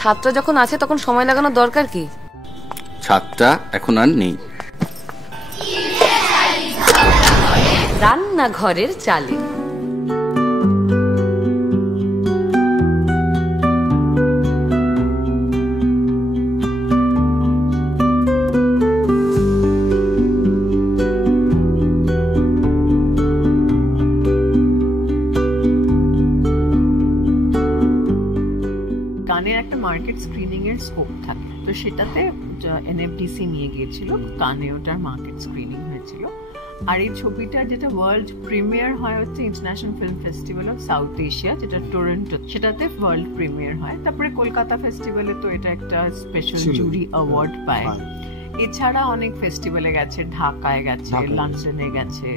ছাদটা যখন আছে তখন সময় লাগানোর দরকার কি? ছাদটা এখন আর নেই। রান্নাঘরের চালে গানের একটা মার্কেট স্ক্রিনিং এর স্কোপ থাকে, তো সেটাতে এনএফডিসি নিয়ে গিয়েছিল, কানে ওটার মার্কেট স্ক্রিনিং হয়েছিল। আর এই ছবিটা যেটা ওয়ার্ল্ড প্রিমিয়ার হয় হচ্ছে international film festival of south Asia, যেটা টরন্টো, সেটাতে ওয়ার্ল্ড প্রিমিয়ার হয়। তারপরে কলকাতা ফেস্টিভ্যালে তো এটা একটা স্পেশাল জুরি অ্যাওয়ার্ড পায়। এছাড়া অনেক ফেস্টিভ্যালে গেছে, ঢাকায় গেছে, লন্ডনে গেছে,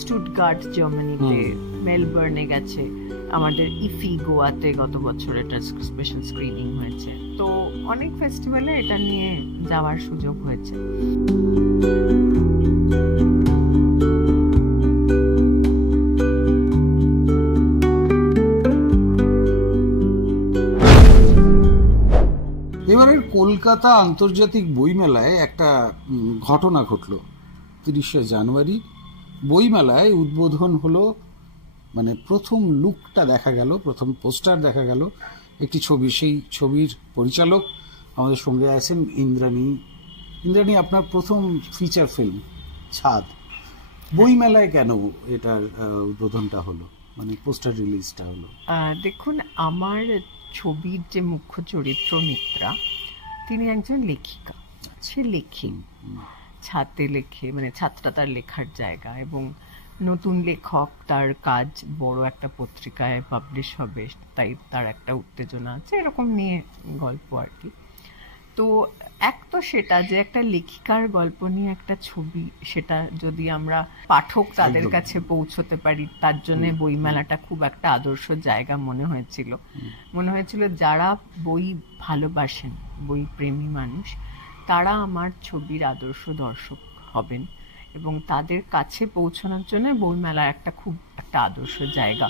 স্টুটগার্ট জার্মানিতে, মেলবোর্নে গেছে, আমাদের ইফি গোয়াতে গত বছর এটা স্পেশাল স্ক্রিনিং হয়েছে। তো অনেক ফেস্টিভ্যালে এটা নিয়ে যাওয়ার সুযোগ হয়েছে। এবারের কলকাতা আন্তর্জাতিক বইমেলায় একটা ঘটনা ঘটল। 30শে জানুয়ারি বইমেলায় উদ্বোধন হলো, মানে প্রথম লুকটা দেখা গেল, প্রথম পোস্টার দেখা গেল একটি ছবি। সেই ছবির পরিচালক আমাদের সঙ্গে আছেন ইন্দ্রাণী। ইন্দ্রাণী, আপনার প্রথম ফিচার ফিল্ম ছাদ, বইমেলায় কেন এটার উদ্বোধনটা হলো, মানে পোস্টার রিলিজটা হলো? দেখুন, আমার ছবির যে মুখ্য চরিত্র মিত্রা, তিনি একজন লেখিকা। সে লেখে, ছাদে লেখে, মানে ছাদটা তার লেখার জায়গা, এবং নতুন লেখক, তার কাজ বড় একটা পত্রিকায় পাবলিশ হবে, তাই তার একটা উত্তেজনা আছে, এরকম নিয়ে গল্প আর কি। তো এক তো সেটা যে একটা লেখিকার গল্প নিয়ে একটা ছবি, সেটা যদি আমরা পাঠক তাদের কাছে পৌঁছতে পারি, তার জন্য বইমেলাটা খুব একটা আদর্শ জায়গা মনে হয়েছিল। যারা বই ভালোবাসেন, বই প্রেমী মানুষ, তারা আমার ছবির আদর্শ দর্শক হবেন, এবং তাদের কাছে পৌঁছানোর জন্য বইমেলা একটা খুব একটা আদর্শ জায়গা।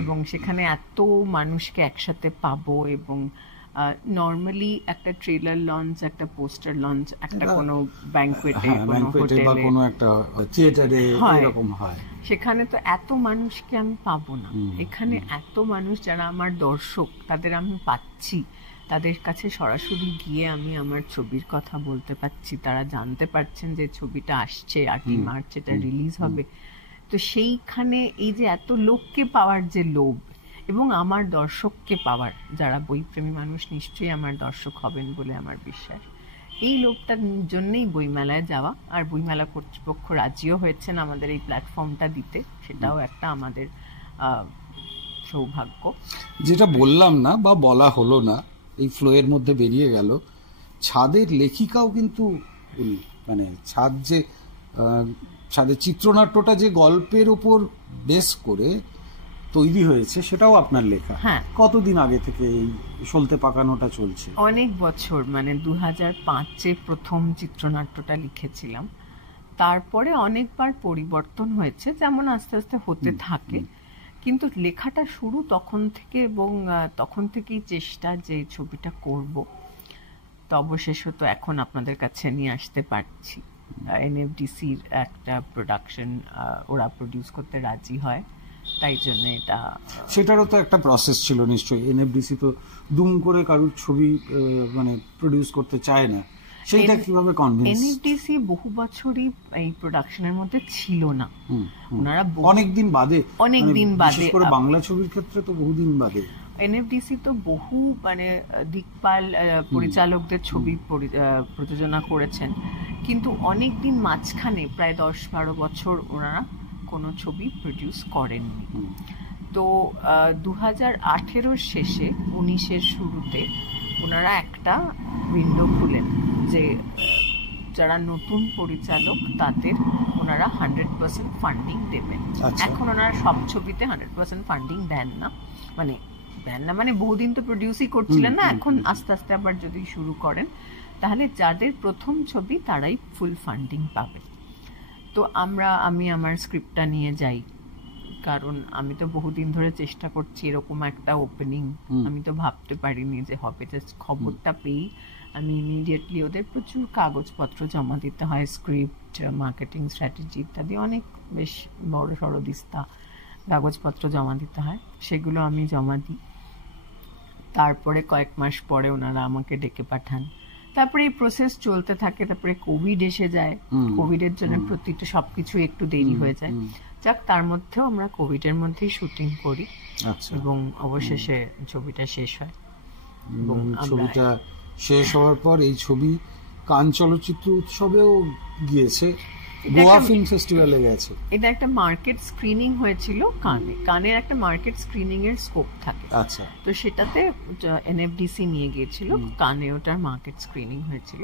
এবং সেখানে এত মানুষকে একসাথে পাবো, এবং নর্মালি একটা ট্রেলার লঞ্চ, একটা পোস্টার লঞ্চ, একটা কোনো ব্যাংকুয়েটে, কোনো হোটেলে বা কোনো একটা থিয়েটারে এরকম হয়, সেখানে তো এত মানুষকে আমি পাবো না। এখানে এত মানুষ যারা আমার দর্শক, তাদের আমি পাচ্ছি, তাদের কাছে সরাসরি গিয়ে আমি আমার ছবির কথা বলতে পারছি, তারা জানতে পারছেন যে ছবিটা আসছে, 8ই মার্চ এটা রিলিজ হবে। তো সেইখানে এই যে এত লোককে পাওয়ার যে লোভ, এবং আমার দর্শককে পাওয়ার, যারা বইপ্রেমী মানুষ নিশ্চয়ই আমার দর্শক হবেন বলে আমার বিশ্বাস, এই লোকটার জন্যই বইমেলায় যাওয়া। আর বইমেলা কর্তৃপক্ষ রাজিও হয়েছেন আমাদের এই প্ল্যাটফর্মটা দিতে, সেটাও একটা আমাদের সৌভাগ্য। যেটা বললাম না বা বলা হলো না, এই ফ্লোয়ের মধ্যে বেরিয়ে গেল, ছাদের লেখিকাও কিন্তু, মানে ছাদের চিত্রনাট্যটা যে গল্পের ওপর বেস করে তৈরি হয়েছে, সেটাও আপনার লেখা। হ্যাঁ। কতদিন আগে থেকে এই সলতে পাকানোটা চলছে? অনেক বছর, মানে 2005-এ প্রথম চিত্রনাট্যটা লিখেছিলাম। তারপরে অনেকবার পরিবর্তন হয়েছে, যেমন আস্তে আস্তে হতে থাকে, কিন্তু লেখাটা শুরু তখন থেকে, এবং তখন থেকেই চেষ্টা যে ছবিটা করব। তো অবশেষে তো এখন আপনাদের কাছে নিয়ে আসতে পারছি। এনএফডিসির একটা প্রোডাকশন, ওরা প্রডিউস করতে রাজি হয়, তাই জন্য এটা। সেটারও তো একটা প্রসেস ছিল নিশ্চয়ই। এনএফডিসি তো দুম করে কারোর ছবি মানে প্রডিউস করতে চায় না, সেটা কিভাবে কনভিন্স? এনএফডিসি বহু বছরই এই প্রোডাকশনের মধ্যে ছিল না, ওনারা অনেকদিন বাদে, বিশেষ করে বাংলা ছবির ক্ষেত্রে তো বহুদিন বাদে। এনএফডিসি তো বহু, মানে দিকপাল পরিচালকদের ছবি প্রযোজনা করেছেন, কিন্তু অনেক দিন মাঝখানে প্রায় 10-12 বছর ওনারা কোনো ছবি প্রডিউস করেননি। তো 2018-র শেষে, 19-এর শুরুতে ওনারা একটা উইন্ডো খুলেন যে যারা নতুন পরিচালক তাদের ওনারা 100% ফান্ডিং দেবেন। এখন ওনারা সব ছবিতে 100% ফান্ডিং দেন না, মানে বহুদিন তো প্রডিউসই করছিলেন না, এখন আস্তে আস্তে আবার যদি শুরু করেন, তাহলে যাদের প্রথম ছবি তারাই ফুল ফান্ডিং পাবে। তো আমি আমার স্ক্রিপ্টটা নিয়ে যাই, কারণ আমি তো বহুদিন ধরে চেষ্টা করছি এরকম একটা ওপেনিং, আমি তো ভাবতে পারিনি যে হবে। জাস্ট খবরটা পেয়ে আমি ইমিডিয়েটলি, ওদের প্রচুর কাগজপত্র জমা দিতে হয়, স্ক্রিপ্ট, মার্কেটিং স্ট্র্যাটেজি ইত্যাদি অনেক বেশ বড় সড়ো দিস্তা কাগজপত্র জমা দিতে হয়, সেগুলো আমি জমা দিই। তারপরে কয়েক মাস পরে ওনারা আমাকে ডেকে পাঠান, তারপরে এই প্রসেস চলতে থাকে। তারপরে কোভিড এসে যায়, কোভিডের জন্য প্রতিটা সবকিছু একটু দেরি হয়ে যায়। যাক, তার মধ্যেও আমরা কোভিডের মধ্যেই শুটিং করি এবং অবশেষে ছবিটা শেষ হয়। এবং ছবিটা শেষ হওয়ার পর এই ছবি কান চলচ্চিত্র উৎসবেও গিয়েছে, গোয়া ফিল্ম ফেস্টিভ্যালে গেছে। এটা একটা মার্কেট স্ক্রিনিং হয়েছিল কানের একটা মার্কেট স্ক্রিনিং এর স্কোপ থাকে। আচ্ছা, তো সেটাতে এনএফডিসি নিয়ে গিয়েছিল, কানে ওটার মার্কেট স্ক্রিনিং হয়েছিল।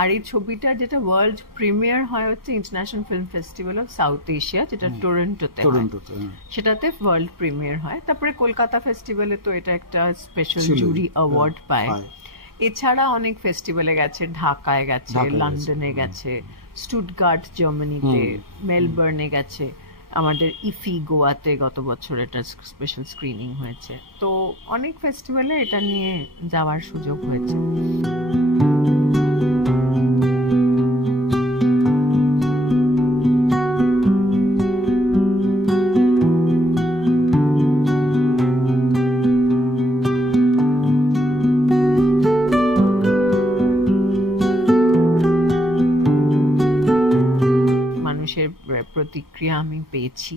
আর এই ছবিটা যেটা ওয়ার্ল্ড প্রিমিয়ার হয় হচ্ছে international film festival of south Asia, যেটা টরন্টোতে, সেটাতে ওয়ার্ল্ড প্রিমিয়ার হয়। তারপরে কলকাতা ফেস্টিভ্যালে তো এটা একটা স্পেশাল জুরি অ্যাওয়ার্ড পায়। এছাড়া অনেক ফেস্টিভ্যালে গেছে, ঢাকায় গেছে, লন্ডনে গেছে, স্টুটগার্ট জার্মানিতে, মেলবোর্নে গেছে, আমাদের ইফি গোয়াতে গত বছর এটা স্পেশাল স্ক্রিনিং হয়েছে। তো অনেক ফেস্টিভ্যালে এটা নিয়ে যাওয়ার সুযোগ হয়েছে। প্রতিক্রিয়া আমি পেয়েছি,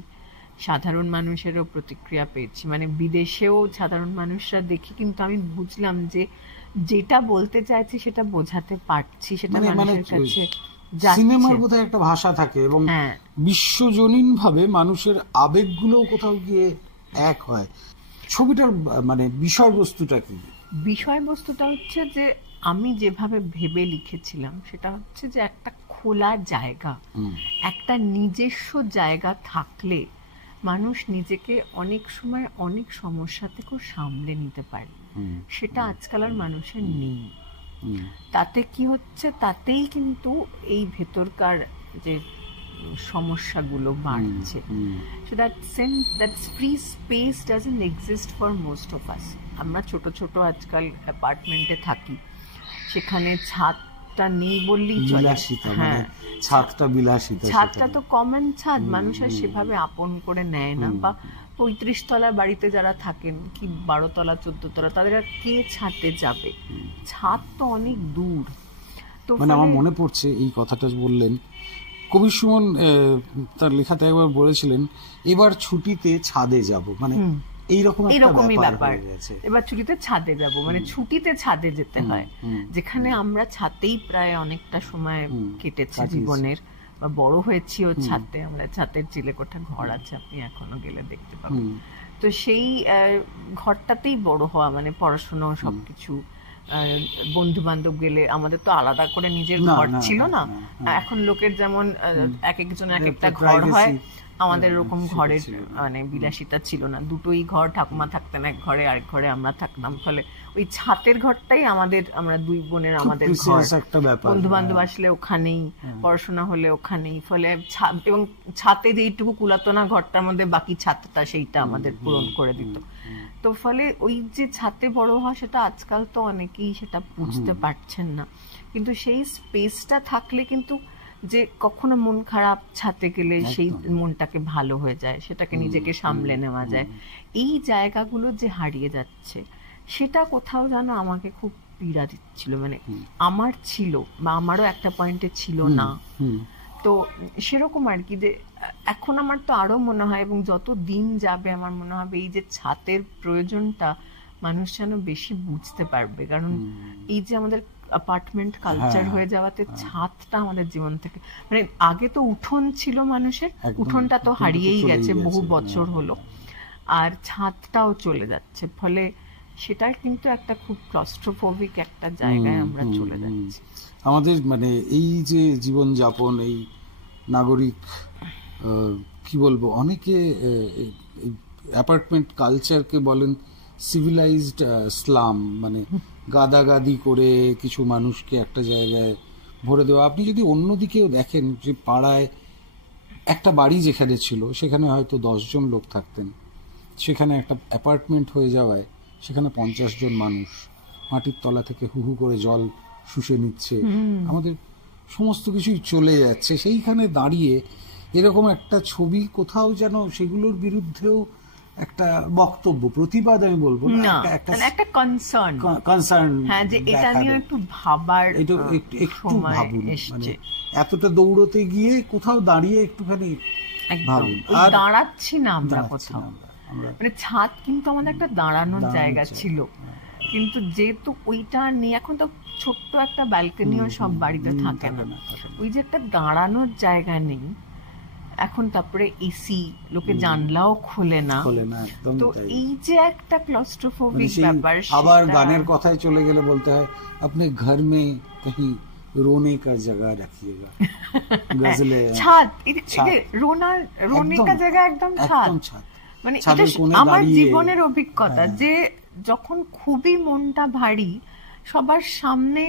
সাধারণ মানুষেরও প্রতিক্রিয়া পেয়েছি, মানে বিদেশেও সাধারণ মানুষরা দেখি, কিন্তু আমি বুঝলাম যে যেটা বলতে চাইছি সেটা বোঝাতে পারছি, সেটা মানুষের কাছে যাচ্ছে। সিনেমার বোধহয় একটা ভাষা থাকে এবং বিশ্বজনীন ভাবে মানুষের আবেগগুলো কোথাও গিয়ে এক হয়। ছবিটার মানে বিষয়বস্তুটা কি? বিষয়বস্তুটা হচ্ছে যে আমি যেভাবে ভেবে লিখেছিলাম সেটা হচ্ছে যে একটা খোলা জায়গা, একটা নিজস্ব জায়গা থাকলে মানুষ নিজেকে অনেক সময় অনেক সমস্যা থেকেও সামলে নিতে পারে। সেটা আজকাল আর মানুষের নেই। তাতে কি হচ্ছে, তাতেই কিন্তু এই ভেতরকার যে সমস্যাগুলো বাড়ছে। So that free space doesn't exist for most of us. আমরা ছোট ছোট আজকাল অ্যাপার্টমেন্টে থাকি, সেখানে ছাদটা নেই বললেই চলে। হ্যাঁ, ছাদটা তো কমন ছাদ, মানুষের সেভাবে আপন করে নেয় না। বা 35 তলার বাড়িতে যারা থাকেন, কি 12 তলা 14 তলা, তাদের আর কে ছাদে যাবে? ছাদ তো অনেক দূর। তো মানে আমার মনে পড়ছে এই কথাটা বললেন, কবি সুমন তার লেখাতে একবার বলেছিলেন, এবার ছুটিতে ছাদে যাব, মানে এইরকমই ব্যাপার। এবার ছুটিতে ছাদে যাব, মানে ছুটিতে ছাদে যেতে হয়, যেখানে আমরা ছাদেই প্রায় অনেকটা সময় কেটেছে জীবনের, বা বড় হয়েছিও ছাদে। আমরা ছাদের চিলেকোঠা ঘর আছে, আপনি এখনো গেলে দেখতে পাবেন। তো সেই ঘরটাতেই বড় হওয়া, মানে পড়াশোনা, সবকিছু, বন্ধু বান্ধব গেলে, আমাদের তো আলাদা করে নিজের ঘর ছিল না। এখন লোকের যেমন এক একজন এক একটা ঘর হয়, আমাদের এরকম ঘরের মানে বিলাসিতা ছিল না। দুটোই ঘর, ঠাকুমা থাকতেন এক ঘরে, আরেক ঘরে আমরা থাকতাম। ফলে ওই ছাতের ঘরটাই আমরা দুই বোনের আমাদের ঘর। বন্ধু বান্ধব আসলে ওখানেই, পড়াশোনা হলে ওখানেই। ফলে এবং ছাতে যেইটুকু কুলাতো না ঘরটার মধ্যে, বাকি ছাদটা সেইটা আমাদের পূরণ করে দিত। তো ফলে ওই যে ছাতে বড় হওয়া, সেটা আজকাল তো অনেকেই সেটা বুঝতে পারছেন না। কিন্তু সেই স্পেসটা থাকলে কিন্তু, যে কখনো মন খারাপ, ছাতে গেলে সেই মনটাকে ভালো হয়ে যায়, সেটাকে নিজেকে সামলে নেওয়া যায়। এই জায়গাগুলো যে হারিয়ে যাচ্ছে, সেটা কোথাও যেন আমাকে খুব পীড়া দিচ্ছিল। মানে আমার ছিল, বা আমারও একটা পয়েন্টে ছিল না। তো সেরকম আর কি, যে এখন আমার তো আরো মনে হয়, এবং যত দিন যাবে আমার মনে হবে এই যে ছাতের প্রয়োজনটা মানুষ যেন বেশি বুঝতে পারবে। কারণ এই যে আমাদের অ্যাপার্টমেন্ট কালচার হয়ে যাওয়াতে ছাদটা আমাদের জীবন থেকে, মানে আগে তো উঠোন ছিল মানুষের, উঠোনটা তো হারিয়েই গেছে, বহু বছর হলো, আর ছাদটাও চলে যাচ্ছে। ফলে সেটা কিন্তু একটা খুব ক্লস্ট্রোফোবিক একটা জায়গায় আমরা চলে যাচ্ছি। আমাদের মানে এই যে জীবন যাপন, এই নাগরিক কি বলবো, অনেকে অ্যাপার্টমেন্ট কালচারকে বলেন সিভিলাইজড স্লাম, মানে গাদাগাদি করে কিছু মানুষকে একটা জায়গায় ভরে দেওয়া। আপনি যদি অন্যদিকেও দেখেন, যে পাড়ায় একটা বাড়ি যেখানে ছিল সেখানে হয়তো 10 জন লোক থাকতেন, সেখানে একটা অ্যাপার্টমেন্ট হয়ে যাওয়ায় সেখানে 50 জন মানুষ মাটির তলা থেকে হু হু করে জল শুষে নিচ্ছে, আমাদের সমস্ত কিছুই চলে যাচ্ছে। সেইখানে দাঁড়িয়ে এরকম একটা ছবি কোথাও যেন সেগুলোর বিরুদ্ধেও একটা বক্তব্য, প্রতিবাদ আমি বলবো না, না, একটা কনসার্ন, হ্যাঁ, যে এটা নিয়ে একটু ভাবার একটু ভাবুন, মানে এতটা দৌড়তে গিয়ে কোথাও দাঁড়িয়ে একটুখানি ভাবুন। আর দাঁড়াচ্ছি না আমরা কোথাও, মানে ছাদ কিন্তু আমাদের একটা দাঁড়ানোর জায়গা ছিল, কিন্তু যেহেতু ওইটা নেই, এখন তো ছোট্ট একটা ব্যালকনিও সব বাড়িতে থাকে না, ওই যে একটা দাঁড়ানোর জায়গা নেই এখন। তারপরে এসি, লোকে জানলাও খোলে না, তো এই যে একটা ক্লস্ট্রোফোবিক ব্যাপার। আবার গানের কথায় চলে গেলে বলতে হয় আপনি ঘর মে কहीं रोने का जगह रखिएगा, গজলে ছাদ, রোনে কা জায়গা একদম ছাদ। মানে এটা আমার জীবনের অভিজ্ঞতা, যে যখন খুবই মনটা ভারী, সবার সামনে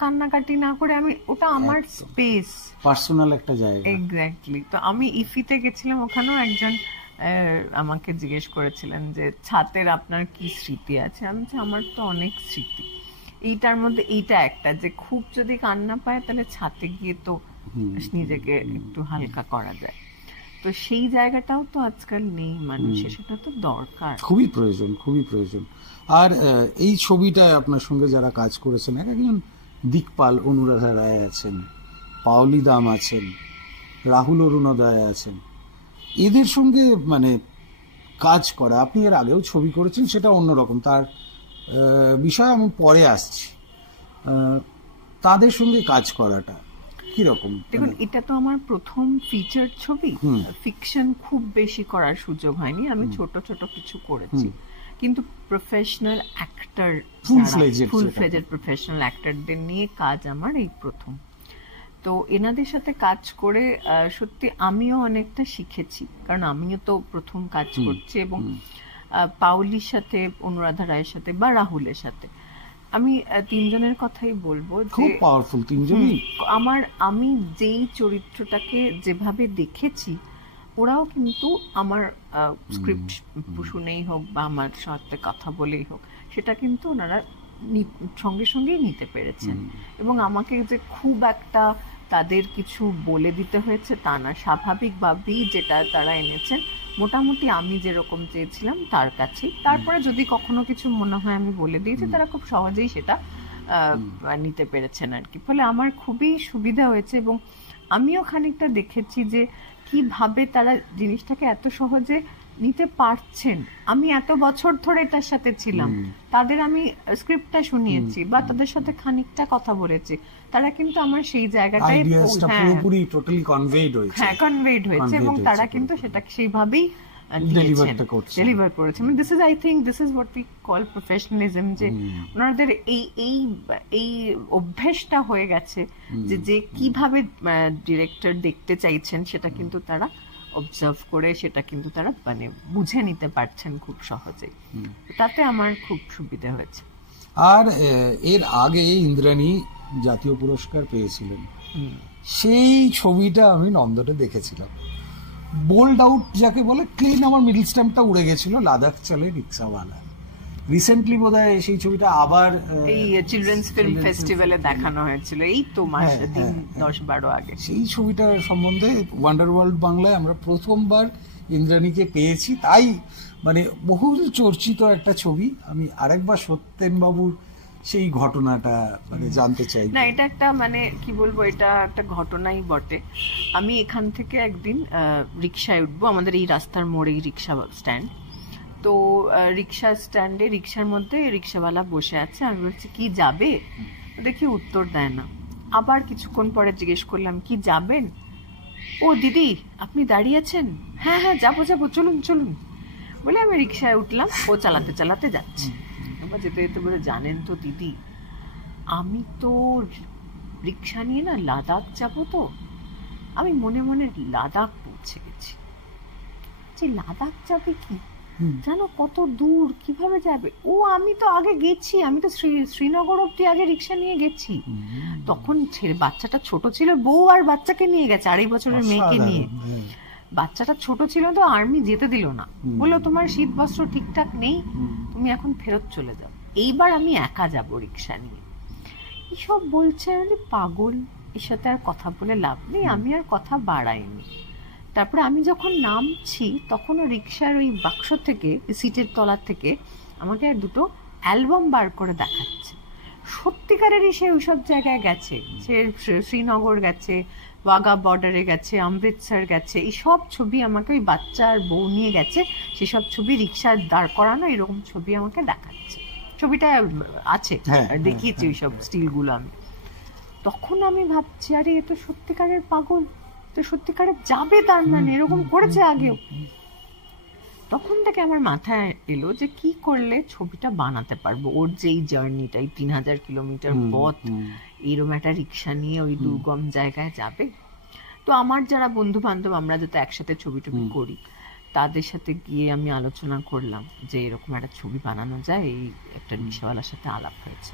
কান্নাকাটি না করে আমি, ওটা আমার স্পেস, পার্সোনাল একটা জায়গা। এক্স্যাক্টলি। তো আমি ইফিতে গেছিলাম, ওখানেও একজন আমাকে জিজ্ঞেস করেছিলেন যে ছাতের আপনার কি স্মৃতি আছে। আমি বলছি আমার তো অনেক স্মৃতি, এইটার মধ্যে এইটা একটা, যে খুব যদি কান্না পায় তাহলে ছাতে গিয়ে তো নিজেকে একটু হালকা করা যায়। তো সেই জায়গাটাও তো আজকাল নেই মানুষের, সেটা তো দরকার, খুবই প্রয়োজন, খুবই প্রয়োজন। আর এই ছবিটায় আপনার সঙ্গে যারা কাজ করেছেন, একজন দিকপাল অনুরাধা রায় আছেন, পাওলি দাম আছেন, রাহুল অরুণোদয় আছেন, এদের সঙ্গে মানে কাজ করা, আপনি এর আগেও ছবি করেছেন, সেটা অন্যরকম, তার বিষয় আমি পরে আসছি। তাদের সঙ্গে কাজ করাটা কিরকম? দেখুন, এটা তো আমার প্রথম ফিচার ছবি, ফিকশন খুব বেশি করার সুযোগ হয়নি, আমি ছোট ছোট কিছু করেছি, কিন্তু professional actor, full fledged professional অ্যাক্টরদের নিয়ে কাজ আমার এই প্রথম। তো এনাদের সাথে কাজ করে সত্যি আমিও অনেকটা শিখেছি, কারণ আমিও তো প্রথম কাজ করছি, এবং পাউলির সাথে, অনুরাধা রায়ের সাথে বা রাহুলের সাথে, আমি তিনজনের কথাই বলবো, খুব পাওয়ারফুল তিনজনই। আমি যেই চরিত্রটাকে যেভাবে দেখেছি, ওরাও কিন্তু আমার স্ক্রিপ্ট শুনেই হোক বা আমার সাথে কথা বলেই হোক, সেটা কিন্তু ওনারা সঙ্গে সঙ্গেই নিতে পেরেছেন। এবং আমাকে যে খুব একটা তাদের কিছু বলে দিতে হয়েছে তা না, স্বাভাবিকভাবেই যেটা তারা এনেছেন, মোটামুটি আমি যেরকম চেয়েছিলাম তার কাছেই। তারপরে যদি কখনো কিছু মনে হয় আমি বলে দিয়েছি, তারা খুব সহজেই সেটা নিতে পেরেছেন আর কি। ফলে আমার খুবই সুবিধা হয়েছে, এবং আমিও খানিকটা দেখেছি যে কিভাবে তারা জিনিসটাকে এত সহজে নিতে পারছেন। আমি এত বছর ধরে এটার সাথে ছিলাম, তাদের আমি স্ক্রিপ্টটা শুনিয়েছি বা তাদের সাথে খানিকটা কথা বলেছি, তারা কিন্তু আমার সেই জায়গাটায় পুরোপুরি টোটালি কনভেড হয়েছে, এবং তারা কিন্তু সেটা সেইভাবেই ডেলিভার করেছে। This is, I think this is what we call professionalism, যে ওনাদের এই অভ্যেসটা হয়ে গেছে যে কিভাবে ডিরেক্টর দেখতে চাইছেন সেটা কিন্তু তারা অবজার্ভ করে, সেটা কিন্তু তারা মানে বুঝে নিতে পারছেন খুব সহজেই। তাতে আমার খুব সুবিধা হয়েছে। আর এর আগে ইন্দ্রাণী জাতীয় পুরস্কার পেয়েছিলেন, সেই ছবিটা আমি নন্দনে দেখেছিলাম, বোল্ড আউট যাকে বলে, ক্লিন আমার মিডল স্ট্যাম্পটা উড়ে গেছিল, লাদাখ চলে রিক্সাওয়ালা। রিসেন্টলি বোধহয় সেই ছবিটা আবার এই চিলড্রেন্স ফিল্ম ফেস্টিভ্যালে দেখানো হয়েছিল, এই তো মাস 10-12 আগে। সেই ছবিটার সম্বন্ধে ওয়ান্ডার ওয়ার্ল্ড বাংলায় আমরা প্রথমবার ইন্দ্রাণীকে পেয়েছি, তাই মানে বহু চর্চিত একটা ছবি। আমি আরেকবার সত্যেন বাবুর সেই ঘটনাটা মানে জানতে চাই। না, এটা একটা মানে কি বলবো, এটা একটা ঘটনাই বটে। আমি এখান থেকে একদিন রিক্সায় উঠবো, আমাদের এই রাস্তার মোড়েই রিক্সা স্ট্যান্ড, তো রিক্সা স্ট্যান্ডে রিক্সার মধ্যে রিক্সাওয়ালা বসে আছে, আমি বলছি কি যাবে, দেখি উত্তর দেয় না। আবার কিছুক্ষণ পরে জিজ্ঞেস করলাম কি যাবেন, ও দিদি আপনি দাঁড়িয়ে আছেন, হ্যাঁ হ্যাঁ যাবো যাবো, চলুন চলুন বলে আমি রিক্সায় উঠলাম, ও চালাতে চালাতে যাচ্ছে। এবার যেতে যেতে বলে, জানেন তো দিদি, আমি তো রিক্সা নিয়ে না লাদাখ যাবো, তো আমি মনে মনে লাদাখ পৌঁছে গেছি। যে লাদাখ যাবে কি, জানো কত দূর কিভাবে যাবে? ও আমি তো আগে গেছি, আমি তো শ্রীনগর অব্দি আগে রিক্সা নিয়ে গেছি। তখন বাচ্চাটা ছোট ছিল, বউ আর বাচ্চাকে নিয়ে গেছে, 2.5 বছরের মেয়েকে নিয়ে। বাচ্চাটা ছোট ছিল তো আর্মি যেতে দিল না, বললো তোমার শীত বস্ত্র ঠিকঠাক নেই, তুমি এখন ফেরত চলে যাও, এইবার আমি একা যাবো রিক্সা নিয়ে। এইসব বলছে, আমি পাগল, এর সাথে আর কথা বলে লাভ নেই, আমি আর কথা বাড়াইনি। তারপরে আমি যখন নামছি তখন ও রিক্সার ওই বাক্স থেকে, সিটের তলা থেকে আমাকে আর 2টো অ্যালবাম বার করে দেখাচ্ছে। সত্যিকারেরই সে ওইসব জায়গায় গেছে, সে শ্রীনগর গেছে, ওয়াঘা বর্ডারে গেছে, অমৃতসর গেছে, এই সব ছবি আমাকে ওই বাচ্চা আর বউ নিয়ে গেছে, সেসব ছবি রিক্সা দাঁড় করানো এরকম ছবি আমাকে দেখাচ্ছে। ছবিটা আছে, দেখিয়েছি ওইসব স্টিলগুলো আমি। তখন আমি ভাবছি, আরে এ তো সত্যিকারের পাগল, তো সত্যিকারের যাবে, তার মানে এরকম করেছে আগেও। তখন থেকে আমার মাথায় এলো যে কি করলে ছবিটা বানাতে পারবো, ওর যে এই জার্নিটা, এই 3000 কিলোমিটার পথ এরকম একটা রিক্সা নিয়ে ওই দুর্গম জায়গায় যাবে। তো আমার যারা বন্ধু বান্ধব, আমরা যাতে একসাথে ছবি টবি করি, তাদের সাথে গিয়ে আমি আলোচনা করলাম যে এরকম একটা ছবি বানানো যায়। এই একটা রিক্সাওয়ালার সাথে আলাপ হয়েছে,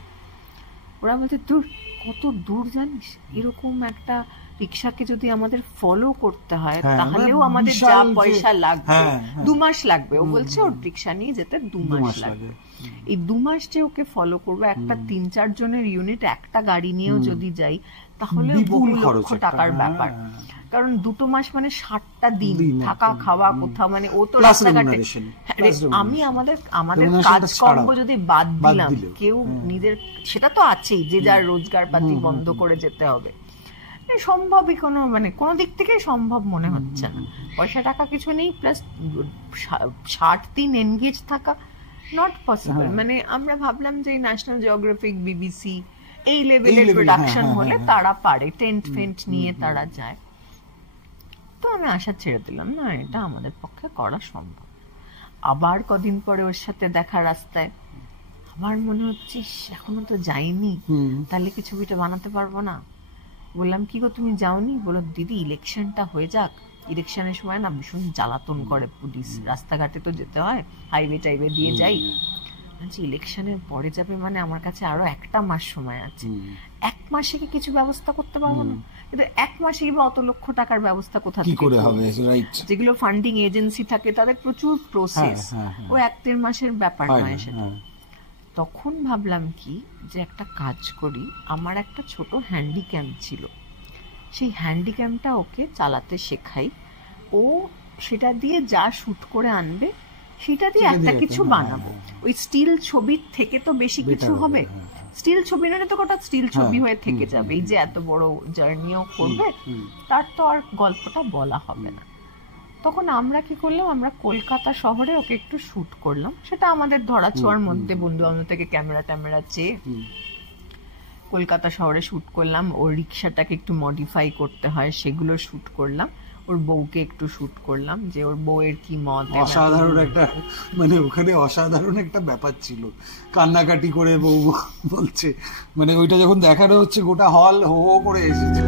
ওরা বলছে দূর, কত দূর জানিস, এরকম একটা রিক্সাকে যদি আমাদের ফলো করতে হয় তাহলেও আমাদের যা পয়সা লাগবে, 2 মাস লাগবে। ও বলছে ওর রিক্সা নিয়ে যেতে 2 মাস লাগবে। এই 2 মাস যে ওকে ফলো করবো, একটা 3-4 জনের ইউনিট একটা গাড়ি নিয়েও যদি যাই তাহলে বহু লক্ষ টাকার ব্যাপার। কারণ 2 মাস মানে 60টা দিন থাকা খাওয়া কোথাও, মানে ও তো রাস্তাঘাটে। আমি আমাদের কাজকর্ম যদি বাদ দিলাম, কেউ নিজের, সেটা তো আছেই, যে যার রোজগার পাতি বন্ধ করে যেতে হবে, সম্ভবই কোনো, মানে কোনো দিক থেকে সম্ভব মনে হচ্ছে না। পয়সা টাকা কিছু নেই, প্লাস 60 দিন এনগেজ থাকা নট পসিবল। মানে আমরা ভাবলাম যে ন্যাশনাল জিওগ্রাফিক, বিবিসি এই লেভেলের প্রোডাকশন হলে তারা পারে, টেন্ট ফেন্ট নিয়ে তারা যায়। তো আমি আশা ছেড়ে দিলাম, না এটা আমাদের পক্ষে করা সম্ভব। আবার কদিন পরে ওর সাথে দেখা রাস্তায়, আবার মনে হচ্ছে এখনো তো যাইনি, তাহলে কি ছবিটা বানাতে পারবো না? বললাম কি গো তুমি যাওনি? বলো দিদি ইলেকশনটা হয়ে যাক, ইলেকশনের সময় না ভীষণ জ্বালাতন করে পুলিশ, রাস্তাঘাটে তো যেতে হয়, হাইওয়ে টাইওয়ে দিয়ে যাই। ইলেকশনের পরে যাবে মানে আমার কাছে আরো 1 মাস সময় আছে, 1 মাসে কি কিছু ব্যবস্থা করতে পারবো না? কিন্তু 1 মাসে কি অত লক্ষ টাকার ব্যবস্থা কোথা থেকে হবে? যেগুলো ফান্ডিং এজেন্সি থাকে তাদের প্রচুর প্রসেস, ও 1-1.5 মাসের ব্যাপার নয় সেটা। তখন ভাবলাম কি যে একটা কাজ করি, আমার একটা ছোট হ্যান্ডিক্যাম ছিল, সেই হ্যান্ডিক্যামটা ওকে চালাতে শেখাই, ও সেটা দিয়ে যা শুট করে আনবে সেটা দিয়ে একটা কিছু বানাবো। ওই স্টিল ছবির থেকে তো বেশি কিছু হবে, স্টিল ছবি নয় তো গোটা স্টিল ছবি হয়ে থেকে যাবে। এই যে এত বড় জার্নিও করবে, তার তো আর গল্পটা বলা হবে না। তখন আমরা কি করলাম, আমরা কলকাতা শহরে ওকে একটু শুট করলাম, সেটা আমাদের ধরা ছোঁয়ার মধ্যে, বন্ধু বান্ধব থেকে ক্যামেরা চেয়ে কলকাতা শহরে শুট করলাম। ওর রিক্সাটাকে একটু মডিফাই করতে হয় সেগুলো শুট করলাম, ওর বউকে একটু শুট করলাম, যে ওর বউয়ের কি মত। অসাধারণ একটা, মানে ওখানে অসাধারণ একটা ব্যাপার ছিল, কান্নাকাটি করে বউ বলছে, মানে ওইটা যখন দেখানো হচ্ছে গোটা হল হো হো করে এসেছে।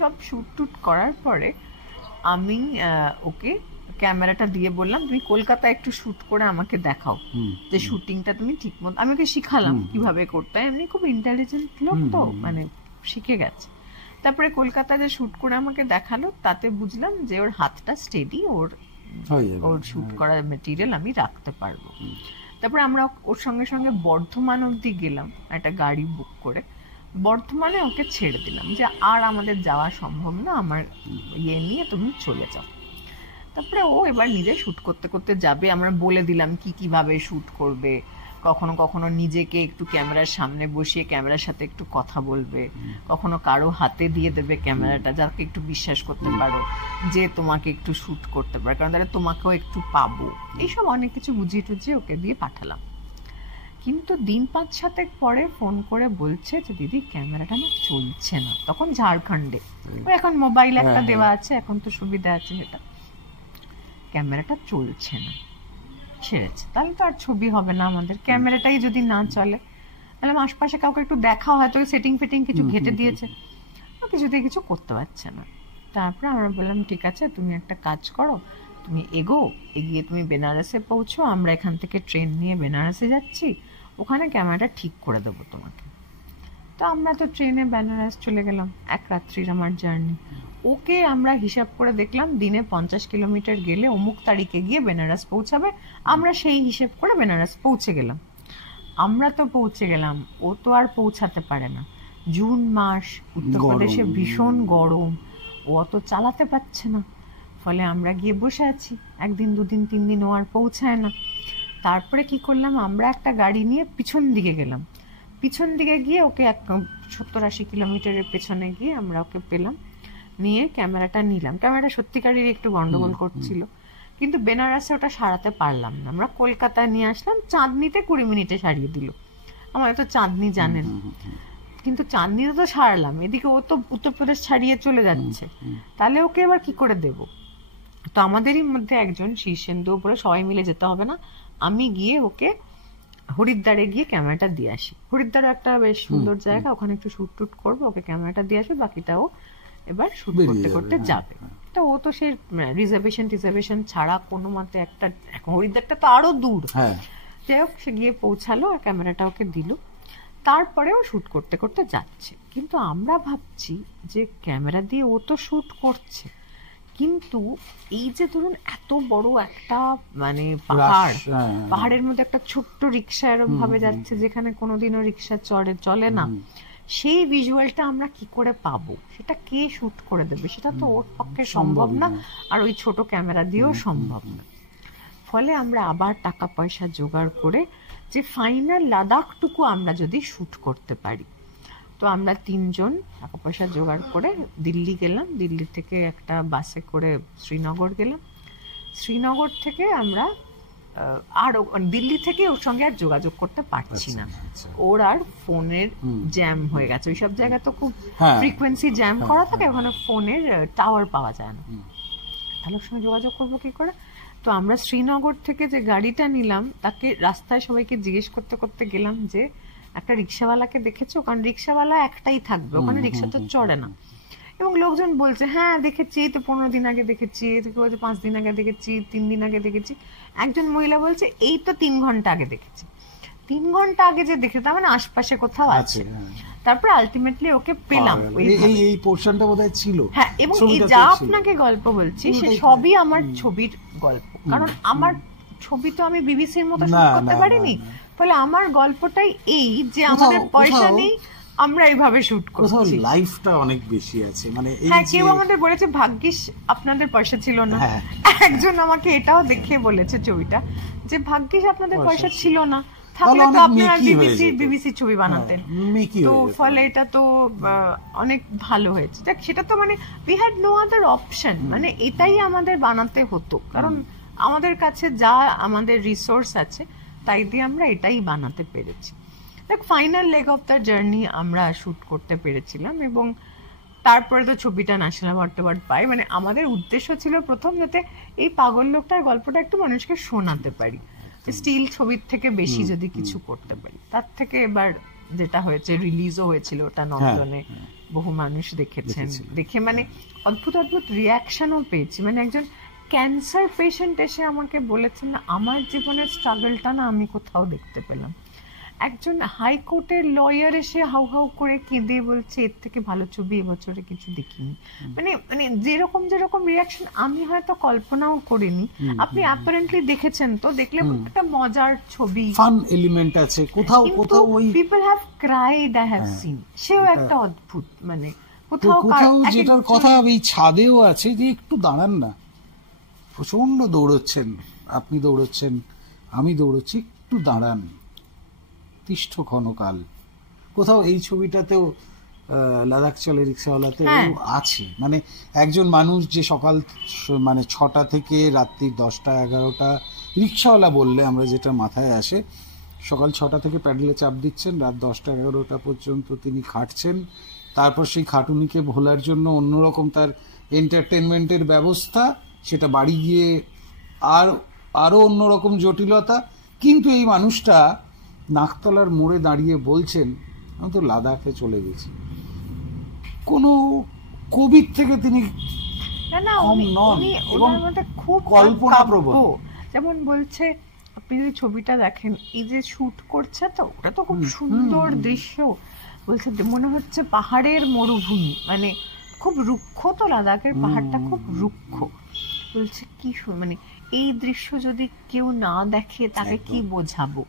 সব শুট টুট করার পরে আমি ওকে ক্যামেরাটা দিয়ে বললাম, তুমি কলকাতায় একটু শুট করে আমাকে দেখাও যে শুটিংটা তুমি ঠিক মতো। আমি ওকে শিখালাম কিভাবে করতে হয়, এমনি খুব ইন্টেলিজেন্ট লোক তো, মানে শিখে গেছে। তারপরে কলকাতায় যে শুট করে আমাকে দেখালো, তাতে বুঝলাম যে ওর হাতটা স্টেডি, ওর শুট করা মেটেরিয়াল আমি রাখতে পারবো। তারপরে আমরা ওর সঙ্গে সঙ্গে বর্ধমান অব্দি গেলাম একটা গাড়ি বুক করে, বর্ধমানে ওকে ছেড়ে দিলাম যে আর আমাদের যাওয়া সম্ভব না, আমার ইয়ে নিয়ে তুমি চলে যাও। তারপরে ও এবার নিজে শুট করতে করতে যাবে, আমরা বলে দিলাম কি কিভাবে শুট করবে, কখনো কখনো নিজেকে একটু ক্যামেরার সামনে বসিয়ে ক্যামেরার সাথে একটু কথা বলবে, কখনো কারো হাতে দিয়ে দেবে ক্যামেরাটা, যাকে একটু বিশ্বাস করতে পারো যে তোমাকে একটু শুট করতে পারে, কারণ তাহলে তোমাকেও একটু পাবো। এইসব অনেক কিছু বুঝিয়ে টুঝিয়ে ওকে দিয়ে পাঠালাম। কিন্তু দিন 5-7 পরে ফোন করে বলছে যে দিদি ক্যামেরাটা না চলছে না। তখন ঝাড়খণ্ডে, এখন মোবাইল একটা দেওয়া আছে, এখন তো সুবিধা আছে সেটা। ক্যামেরাটা চলছে না, ছেড়েছে। তাহলে তো আর ছবি হবে না আমাদের, ক্যামেরাটাই যদি না চলে। তাহলে আশপাশে কাউকে একটু দেখা, হয়তো সেটিং ফিটিং কিছু ঘেটে দিয়েছে, কিছুতেই কিছু করতে পারছে না। তারপরে আমরা বললাম ঠিক আছে, তুমি একটা কাজ করো, তুমি এগিয়ে তুমি বেনারসে পৌঁছো, আমরা এখান থেকে ট্রেন নিয়ে বেনারসে যাচ্ছি, ওখানে ক্যামেরাটা ঠিক করে দেবো তোমাকে। তো আমরা তো ট্রেনে বেনারস চলে গেলাম, এক রাত্রির আমার জার্নি। ওকে আমরা হিসাব করে দেখলাম দিনে 50 কিলোমিটার গেলে অমুক তারিখে গিয়ে বেনারস পৌঁছাবে, আমরা সেই হিসেব করে বেনারস পৌঁছে গেলাম। আমরা তো পৌঁছে গেলাম, ও তো আর পৌঁছাতে পারে না। জুন মাস, উত্তরপ্রদেশে ভীষণ গরম, ও অত চালাতে পারছে না। ফলে আমরা গিয়ে বসে আছি, 1 দিন 2 দিন 3 দিন ও আর পৌঁছায় না। তারপরে কি করলাম, আমরা একটা গাড়ি নিয়ে পিছন দিকে গেলাম। পিছন দিকে গিয়ে ওকে 70-80 কিলোমিটারের পেছনে গিয়ে আমরা ওকে পেলাম, নিয়ে ক্যামেরাটা নিলাম। ক্যামেরাটা সত্যিকারেরই একটু গন্ডগোল করছিল, কিন্তু বেনারসে ওটা সারাতে পারলাম না। আমরা কলকাতায় নিয়ে আসলাম, চাঁদনিতে 20 মিনিটে সারিয়ে দিল। আমার তো চাঁদনি জানেন, কিন্তু চাঁদনিতে তো সারালাম, এদিকে ও তো উত্তরপ্রদেশ ছাড়িয়ে চলে যাচ্ছে, তাহলে ওকে এবার কি করে দেব? তো আমাদেরই মধ্যে একজন শীর্ষেন্দু বলে সবাই মিলে যেতে হবে না, আমি গিয়ে ওকে হরিদ্বারে গিয়ে ক্যামেরাটা দিয়ে আসি। হরিদ্বারও একটা বেশ সুন্দর জায়গা, ওখানে একটু শুট টুট করবো, ওকে ক্যামেরাটা দিয়ে আসবে, বাকিটাও এবার শুট করতে করতে যাবে। তো ও তো সে রিজার্ভেশন ছাড়া কোনো মতে একটা, হরিদ্বারটা তো আরো দূর, যাই হোক সে গিয়ে পৌঁছালো আর ক্যামেরাটা ওকে দিল। তারপরেও শুট করতে করতে যাচ্ছে, কিন্তু আমরা ভাবছি যে ক্যামেরা দিয়ে ও তো শুট করছে, কিন্তু এই যে ধরুন এত বড় একটা মানে পাহাড়ের মধ্যে একটা ছোট্ট রিক্সা এরকম ভাবে যাচ্ছে যেখানে কোনোদিনও রিক্সা চলে না, সেই ভিজুয়ালটা আমরা কি করে পাবো? সেটা কে শুট করে দেবে? সেটা তো ওর পক্ষে সম্ভব না, আর ওই ছোট ক্যামেরা দিয়েও সম্ভব না। ফলে আমরা আবার টাকা পয়সা জোগাড় করে যে ফাইনাল লাদাখটুকু আমরা যদি শুট করতে পারি, তো আমরা 3 জন টাকা পয়সা জোগাড় করে দিল্লি গেলাম। দিল্লি থেকে একটা বাসে করে শ্রীনগর গেলাম। শ্রীনগর থেকে আমরা আর দিল্লি থেকে ওর সঙ্গে আর যোগাযোগ করতে পারছি না, ওর আর ফোনের জ্যাম হয়ে গেছে। ওইসব জায়গায় তো খুব ফ্রিকোয়েন্সি জ্যাম করা থাকে, ওখানে ফোনের টাওয়ার পাওয়া যায় না, তাহলে ওর সঙ্গে যোগাযোগ করবো কি করে? তো আমরা শ্রীনগর থেকে যে গাড়িটা নিলাম, তাকে রাস্তায় সবাইকে জিজ্ঞেস করতে করতে গেলাম যে একটা রিক্সাওয়ালাকে দেখেছো? কারণ রিক্সাওয়ালা একটাই থাকবে, ওখানে রিক্সা তো চড়ে না। এবং লোকজন বলছে হ্যাঁ দেখেছি, তো 15 দিন আগে দেখেছি, 5 দিন আগে দেখেছি, 3 দিন আগে দেখেছি। একজন মহিলা বলছে এই তো 3 ঘন্টা আগে দেখেছি। 3 ঘন্টা আগে যে দেখে, তার মানে আশপাশে কোথাও আছে। তারপরে আলটিমেটলি ওকে পেলাম। এই পোরশনটা বোধহয় ছিল। হ্যাঁ, এবং এই যা আপনাকে গল্প বলছি সে সবই আমার ছবির গল্প, কারণ আমার ছবি তো আমি বিবিসির মতো শুট করতে পারিনি। ফলে আমার গল্পটাই এই যে আমাদের পয়সা নেই, আমরা এইভাবে শুট করছি। লাইফটা অনেক বেশি আছে, মানে হ্যাঁ, কেউ আমাদের বলেছে ভাগ্যিস আপনাদের পয়সা ছিল না। একজন আমাকে এটাও দেখিয়ে বলেছে ছবিটা, যে ভাগ্যিস আপনাদের পয়সা ছিল না, থাকলে তো আপনারা বিবিসি ছবি বানাতেন। তো ফলে এটা তো অনেক ভালো হয়েছে। দেখ, সেটা তো মানে we had no other option, মানে এটাই আমাদের বানাতে হতো, কারণ আমাদের কাছে যা আমাদের রিসোর্স আছে তাই দিয়ে আমরা এটাই বানাতে পেরেছি। দেখ, final leg of the journey আমরা শুট করতে পেরেছিলাম, এবং তারপরে তো ছবিটা ন্যাশনাল অ্যাওয়ার্ড পাই। মানে আমাদের উদ্দেশ্য ছিল প্রথম যাতে এই পাগল লোকটার গল্পটা একটু মানুষকে শোনাতে পারি, স্টিল ছবির থেকে বেশি যদি কিছু করতে পারি। তার থেকে এবার যেটা হয়েছে, রিলিজও হয়েছিল ওটা নন্দনে, বহু মানুষ দেখেছেন, দেখে মানে অদ্ভুত অদ্ভুত রিয়াকশনও পেয়েছি। মানে একজন ক্যান্সার পেশেন্ট এসে আমাকে বলেছেন না, আমার জীবনের স্ট্রাগলটা না আমি কোথাও দেখতে পেলাম। একজন হাইকোর্টের লয়ার এসে হাউ হাউ করে কেঁদে বলছে এর থেকে ভালো ছবি এবছরে কিছু দেখিনি। মানে মানে যেরকম যেরকম রিয়াকশন আমি হয়তো কল্পনাও করিনি। আপনি অ্যাপারেন্টলি দেখেছেন, তো দেখলে একটা মজার ছবি, ফান এলিমেন্ট আছে কোথাও কোথাও। ওই people have cried, I have seen, সেও একটা অদ্ভুত, মানে কোথাও কোথাও যেটার কথা এই ছাদেও আছে যে একটু দাঁড়ান না, প্রচন্ড দৌড়চ্ছেন, আপনি দৌড়চ্ছেন, আমি দৌড়চ্ছি, একটু দাঁড়ান, তিষ্ঠ ক্ষণকাল। কোথাও এই ছবিটাতেও লাদাখ চলে রিক্সাওয়ালাতে আছে, মানে একজন মানুষ যে সকাল মানে 6টা থেকে রাত্রি 10টা 11টা, রিক্সাওয়ালা বললে আমরা যেটা মাথায় আসে, সকাল 6টা থেকে প্যাডেলে চাপ দিচ্ছেন, রাত 10টা 11টা পর্যন্ত তিনি খাটছেন। তারপর সেই খাটুনিকে ভোলার জন্য অন্যরকম তার এন্টারটেনমেন্টের ব্যবস্থা, সেটা বাড়ি গিয়ে আর আরো অন্যরকম জটিলতা। কিন্তু এই মানুষটা নাকতলার মোড়ে দাঁড়িয়ে বলছেন আমি তো লাদাখে চলে গেছি। কোনো কবির থেকে তিনি না কম নন এবং ওনার মধ্যে খুব কল্পনাপ্রবণ। যেমন বলছে, আপনি যদি ছবিটা দেখেন, এই যে শুট করছে তো ওটা তো খুব সুন্দর দৃশ্য, বলছে মনে হচ্ছে পাহাড়ের মরুভূমি, মানে খুব রুক্ষ তো, লাদাখের পাহাড়টা খুব রুক্ষ। বলছে কি মানে এই দৃশ্য যদি কেউ না দেখে তাকে কি বোঝাবো,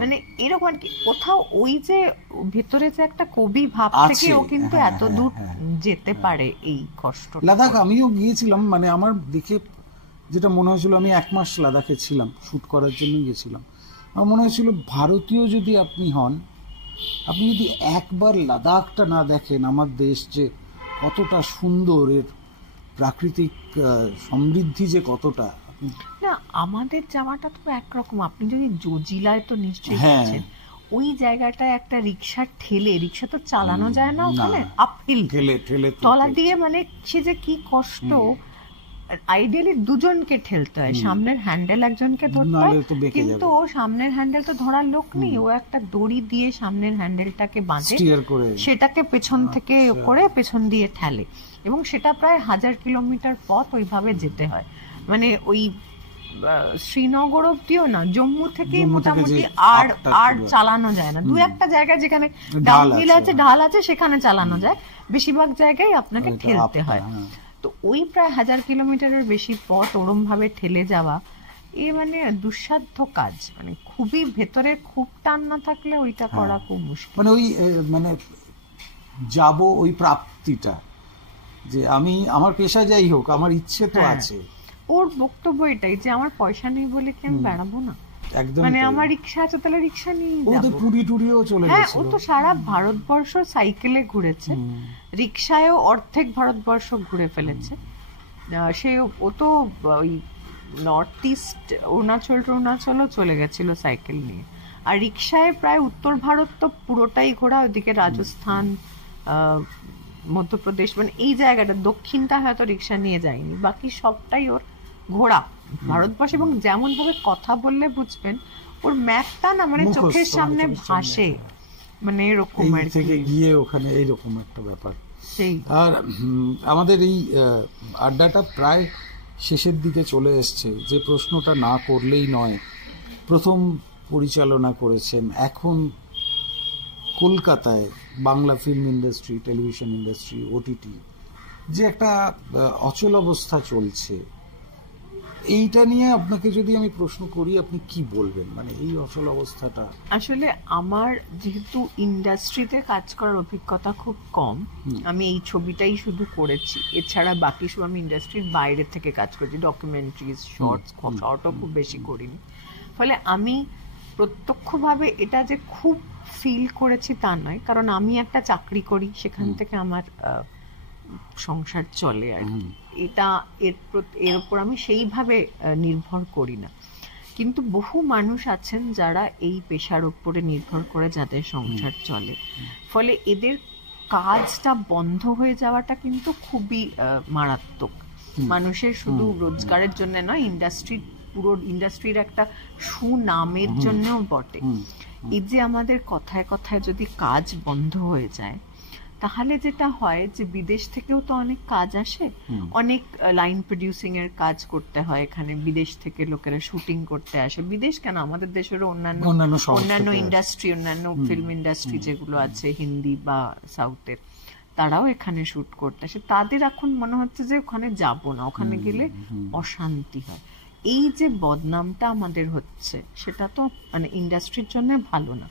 মানে এরকম আর কি। কোথাও ওই যে ভেতরে যে একটা কবি ভাব থেকে ও কিন্তু এত দূর যেতে পারে এই কষ্ট। লাদাখ আমিও গিয়েছিলাম, মানে আমার দেখে যেটা মনে হয়েছিল, আমি 1 মাস লাদাখে ছিলাম, শুট করার জন্য গেছিলাম। আমার মনে হয়েছিল ভারতীয় যদি আপনি হন, আপনি যদি একবার লাদাখটা না দেখেন, আমার দেশ যে কতটা সুন্দর, এর প্রাকৃতিক সমৃদ্ধি যে কতটা। না, আমাদের যাওয়াটা তো একরকম। আপনি যদি জজিলায় তো নিশ্চয়ই গেছেন, ওই জায়গাটায় একটা রিক্সা ঠেলে, রিক্সা তো চালানো যায় না ওখানে, আপহিল তলা দিয়ে, মানে সে যে কি কষ্ট। আইডিয়ালি দুজনকে ঠেলতে হয়, সামনের হ্যান্ডেল একজনকে ধরতে হয়, কিন্তু ও সামনের হ্যান্ডেল তো ধরার লোক নেই, ও একটা দড়ি দিয়ে সামনের হ্যান্ডেলটাকে বাঁধে, সেটাকে পেছন থেকে করে পেছন দিয়ে ঠেলে, এবং সেটা প্রায় 1000 কিলোমিটার পথ ওইভাবে যেতে হয়। মানে ওই শ্রীনগর অব্দিও না, জম্মু থেকে মোটামুটি আর চালানো যায় না। 2-1 জায়গায় যেখানে ডাউনহিল আছে, ঢাল আছে, সেখানে চালানো যায়, বেশিরভাগ জায়গায় আপনাকে ঠেলতে হয়। তো ওই প্রায় 1000 কিলোমিটারের বেশি পথ ওরম ভাবে ঠেলে যাওয়া, এ মানে দুঃসাধ্য কাজ, মানে খুবই ভেতরে খুব টান না থাকলে ওইটা করা খুব মুশকিল। মানে ওই মানে যাব ওই প্রাপ্তিটা, যে আমি আমার পেশা যাই হোক, আমার ইচ্ছে তো আছে। ওর বক্তব্য এটাই যে আমার পয়সা নেই বলে কি আমি বেড়াবো না, মানে আমার রিক্সা আছে তাহলে রিক্সা নিয়ে যাবো। পুরী টুরিও চলে গেছে। হ্যাঁ, ও তো সারা ভারতবর্ষ সাইকেলে ঘুরেছে, রিক্সায়ও অর্ধেক ভারতবর্ষ ঘুরে ফেলেছে। ও তো ওই নর্থ ইস্ট অরুণাচলও চলে গেছিল সাইকেল নিয়ে, আর রিক্সায় প্রায় উত্তর ভারত তো পুরোটাই ঘোরা, ওইদিকে রাজস্থান, মধ্যপ্রদেশ, মানে এই জায়গাটা দক্ষিণটা হয়তো রিক্সা নিয়ে যায়নি, বাকি সবটাই ওর ঘোরা ভারতবর্ষ। এবং যেমন ভাবে কথা বললে বুঝবেন, ওর ম্যাপটা না মানে চোখের সামনে ভাসে, মানে এরকম আর থেকে গিয়ে ওখানে এইরকম একটা ব্যাপার। আর আমাদের এই আড্ডাটা প্রায় শেষের দিকে চলে এসছে। যে প্রশ্নটা না করলেই নয়, প্রথম পরিচালনা করেছেন, এখন কলকাতায় Bangla film industry, television industry, OTT যে একটা অচল অবস্থা চলছে, এইটা নিয়ে আপনাকে যদি আমি প্রশ্ন করি, আপনি কি বলবেন? মানে এই অচল অবস্থাটা, আসলে আমার যেহেতু ইন্ডাস্ট্রিতে কাজ করার অভিজ্ঞতা খুব কম, আমি এই ছবিটাই শুধু করেছি, এছাড়া বাকি সব আমি ইন্ডাস্ট্রির বাইরে থেকে কাজ করেছি, ডকুমেন্টারিজ, শর্টও খুব বেশি করিনি। ফলে আমি প্রত্যক্ষভাবে এটা যে খুব ফিল করেছি তা নয়, কারণ আমি একটা চাকরি করি, সেখান থেকে আমার সংসার চলে, আর এটা এর উপর আমি সেইভাবে নির্ভর করি না। কিন্তু বহু মানুষ আছেন যারা এই পেশার উপরে নির্ভর করে যাদের সংসার চলে, ফলে এদের কাজটা বন্ধ হয়ে যাওয়াটা কিন্তু খুবই মারাত্মক। মানুষের শুধু রোজগারের জন্য নয়, পুরো ইন্ডাস্ট্রির একটা সুনামের জন্যও বটে। এই যে আমাদের কথায় কথায় যদি কাজ বন্ধ হয়ে যায়, তাহলে যেটা হয় যে বিদেশ থেকেও তো অনেক কাজ আসে, অনেক লাইন প্রডিউসিং এর কাজ করতে হয় এখানে, বিদেশ থেকে লোকেরা শুটিং করতে আসে। বিদেশ কেন, আমাদের দেশেরও অন্যান্য ইন্ডাস্ট্রি, অন্যান্য ফিল্ম ইন্ডাস্ট্রি যেগুলো আছে হিন্দি বা সাউথের, তারাও এখানে শুট করতে আসে। তাদের এখন মনে হচ্ছে যে ওখানে যাব না, ওখানে গেলে অশান্তি হয়। এই যে বদনামটা আমাদের হচ্ছে, সেটা তো মানে ইন্ডাস্ট্রির জন্য ভালো না।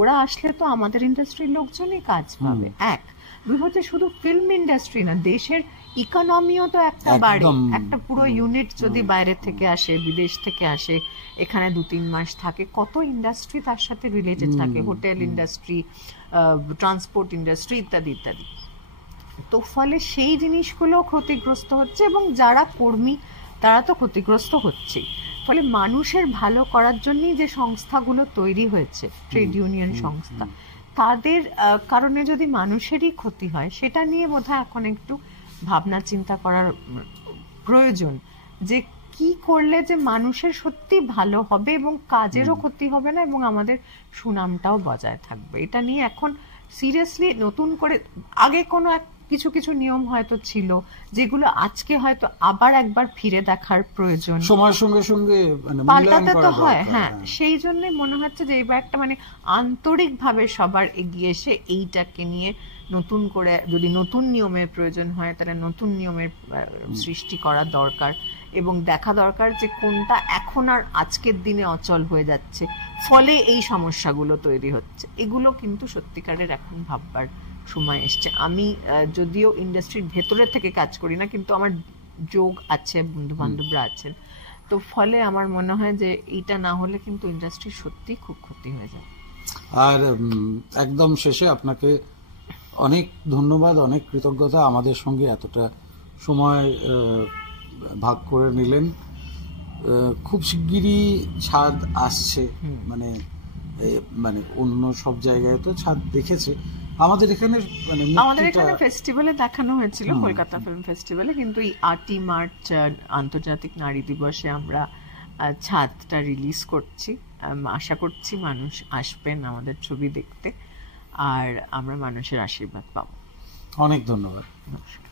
ওরা আসলে তো আমাদের ইন্ডাস্ট্রির লোকজনই কাজ পাবে, এক। দুই হচ্ছে শুধু ফিল্ম ইন্ডাস্ট্রি না, দেশের ইকোনমিও তো একটা বাড়ে। একটা পুরো ইউনিট যদি বাইরে থেকে আসে, বিদেশ থেকে আসে, এখানে 2-3 মাস থাকে, কত ইন্ডাস্ট্রি তার সাথে রিলেটেড থাকে, হোটেল ইন্ডাস্ট্রি, ট্রান্সপোর্ট ইন্ডাস্ট্রি ইত্যাদি ইত্যাদি। তো ফলে সেই জিনিসগুলো ক্ষতিগ্রস্ত হচ্ছে, এবং যারা কর্মী তারা তো ক্ষতিগ্রস্ত হচ্ছে। ফলে মানুষের ভালো করার জন্যই যে সংস্থাগুলো তৈরি হয়েছে, ট্রেড ইউনিয়ন সংস্থা, তাদের কারণে যদি মানুষেরই ক্ষতি হয়, সেটা নিয়ে বোধহয় এখন একটু ভাবনা চিন্তা করার প্রয়োজন, যে কি করলে যে মানুষের সত্যি ভালো হবে এবং কাজেরও ক্ষতি হবে না এবং আমাদের সুনামটাও বজায় থাকবে, এটা নিয়ে এখন সিরিয়াসলি নতুন করে, আগে কোনো কিছু কিছু নিয়ম হয়তো ছিল যেগুলো আজকে হয়তো আবার একবার ফিরে দেখার প্রয়োজন, সময়ের সঙ্গে সঙ্গে পাল্টাতে তো হয়। হ্যাঁ, সেই জন্য মনে হচ্ছে যে এবার একটা আন্তরিক ভাবে সবার এগিয়ে এসে এইটাকে নিয়ে নতুন করে, যদি নতুন নিয়মের প্রয়োজন হয় তাহলে নতুন নিয়মের সৃষ্টি করা দরকার এবং দেখা দরকার যে কোনটা এখন আর আজকের দিনে অচল হয়ে যাচ্ছে, ফলে এই সমস্যাগুলো তৈরি হচ্ছে। এগুলো কিন্তু সত্যিকারের এখন ভাববার সময় এসছে। আমি যদিও ইন্ডাস্ট্রির ভেতরে থেকে কাজ করি না, কিন্তু আমার যোগ আছে, বন্ধু বান্ধবরা আছেন, তো ফলে আমার মনে হয় যে এইটা না হলে কিন্তু ইন্ডাস্ট্রি সত্যি খুব ক্ষতি হয়ে যায়। আর একদম শেষে আপনাকে অনেক ধন্যবাদ, অনেক কৃতজ্ঞতা, আমাদের সঙ্গে এতটা সময় ভাগ করে নিলেন। খুব শিগগিরই ছাদ আসছে, মানে অন্য সব জায়গায় তো ছাদ দেখেছে, আমাদের এখানে ফেস্টিভ্যালে দেখানো হয়েছিল, কলকাতা ফিল্ম ফেস্টিভ্যালে, কিন্তু এই 8ই মার্চ আন্তর্জাতিক নারী দিবসে আমরা ছাদটা রিলিজ করছি। আশা করছি মানুষ আসবেন আমাদের ছবি দেখতে, আর আমরা মানুষের আশীর্বাদ পাবো। অনেক ধন্যবাদ। নমস্কার।